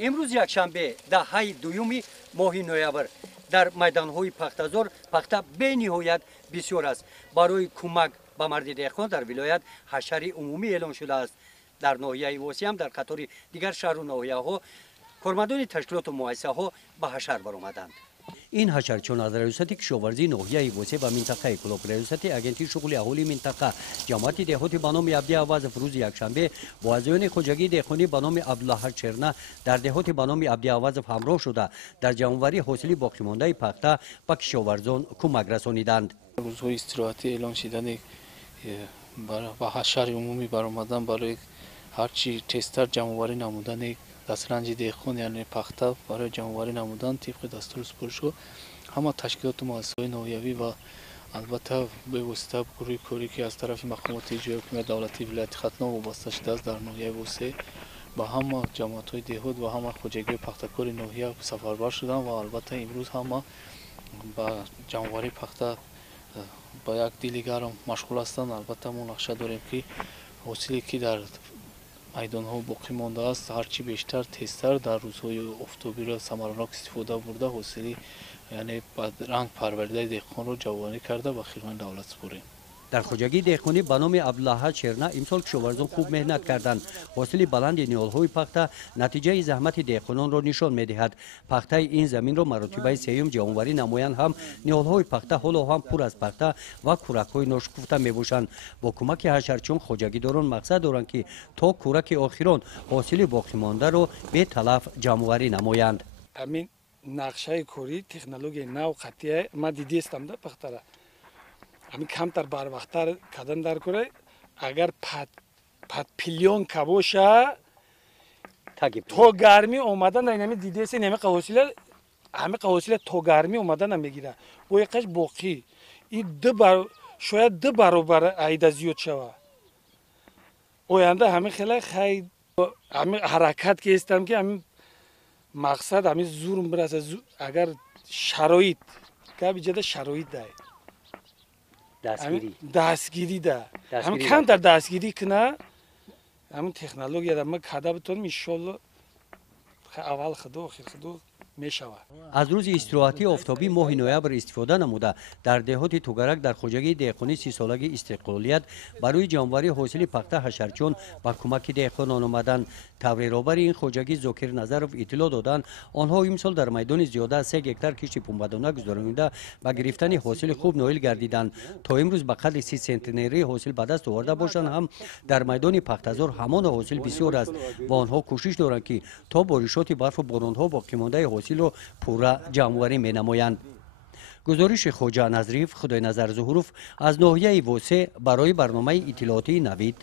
امروز یکشنبه دهه دوم ماه نوامبر در میدان‌های پختازور پخته به نهایت بسیار است. برای کمک به مرد دهقان در ولایت حشر عمومی اعلان شده است. در ناحیه واسی هم در قطار دیگر شهر و ناحیه‌ها کارمندان تشکیلات و مؤسسه‌ها به حشر برآمدند. این حشر چون از ریاست کشاورزی ناحیه واسی و منطقه کلوب ریاست اگنتی شغل اهالی منطقه جماعت دهاتی به نام عبدی عوض روز یکشنبه با اعضایان خواجگی دهقانی به نام عبدالله چرنه در دهات به نام عبدی عوض همراه شده در جمع‌آوری حاصل باقی مانده پخته به کشاورزان کمک رسانیدند. روزهای استراحتی اعلان شدن با حشر عمومی برآمدن برای هرچی تستر جمع‌آوری نمودن دسترنج دهقان یعنی پخته برای جمع‌آوری نمودن طبق دستور سپرشو همه تشکیلات مؤسسه‌های ناحیوی و البته به واسطه گروه کاری که از طرف مقامات اجرایی حکومت دولتی ولایت ختنا وابسته شده است در ناحیه واسی با همه جماعت‌های دهات و همه خواجگی پخته‌کار ناحیه سفربر شدند و البته امروز همه با جمع‌آوری پخته با یک دل گرم مشغول هستند. البته ما نقشه داریم که حاصلی که در میدان‌ها باقی مانده است هرچی بیشتر تیزتر در روزهای آفتابی را ثمرناک استفاده برده حاصلی یعنی با رنگ پرورده دهقان را جوانی کرده و خدمت دولت سپاریم. در خواجگی دهقانی به نام عبدالله چرنه امسال کشاورزان خوب مهنت کردند. حاصل بلند نیالهای پخته نتیجه زحمت دهقانان را نشان می‌دهد. پخته این زمین را مراتبه سیوم جمع‌آوری نمایان هم نیالهای پخته حالا هم پر از پخته و کورک‌های ناشکفته می‌باشند. با کمک حشرچون خواجگیداران مقصد دارند که تا کورک آخران حاصل باقی مانده را به تلف جمع‌آوری نمایند. همین نقشه کاری تکنولوژی نو قطعی ما دیدیستم در پخته همین کمتر بر وقتر کدن در کره اگر پد پیلیون کبوشه تو گرمی اومدن اینمی دیده سی نمی قواسیله همه قواسیله تو گرمی اومدن نمیگیره با یکش باقی این شاید دو برابر عید زیاد شوه آینده همه خیلی همه حرکت که استم که همین مقصد همین زورم برسه اگر شرایط که بیجده شرایط ده دستگیری ده همین کم در دستگیری کنه همین تکنولوژی ده ما کده بتونیم انشالله اول خدا آخر خدا میشود. از روز استراحتی آفتابی ماه نوامبر استفاده نموده در دهات توگرک در خواجگی دهقانی 30 سالگی استقلالیت برای جمع‌آوری حاصل پخته حشرچون با کمک دهقانان آمدند. توره‌رهبر این خواجگی ذاکر نظرов اطلاع دادند آنها امسال در میدان زیاده از 3 هکتار کشت پنبه‌دانه گذرانده با گرفتن حاصل خوب نائل گردیدند. تا امروز به قدر 30 سانتی حاصل به دست آورده باشند هم در میدان پختازور همان حاصل بسیار است و آنها کوشش دارند که تا بارشات برف و باران‌ها باقی مانده حاصل را پورا جمع‌آوری می‌نمایند. گزارش خواجه نظریف خدای نظر ظهوروف از ناحیه واسی برای برنامه اطلاعاتی نوید.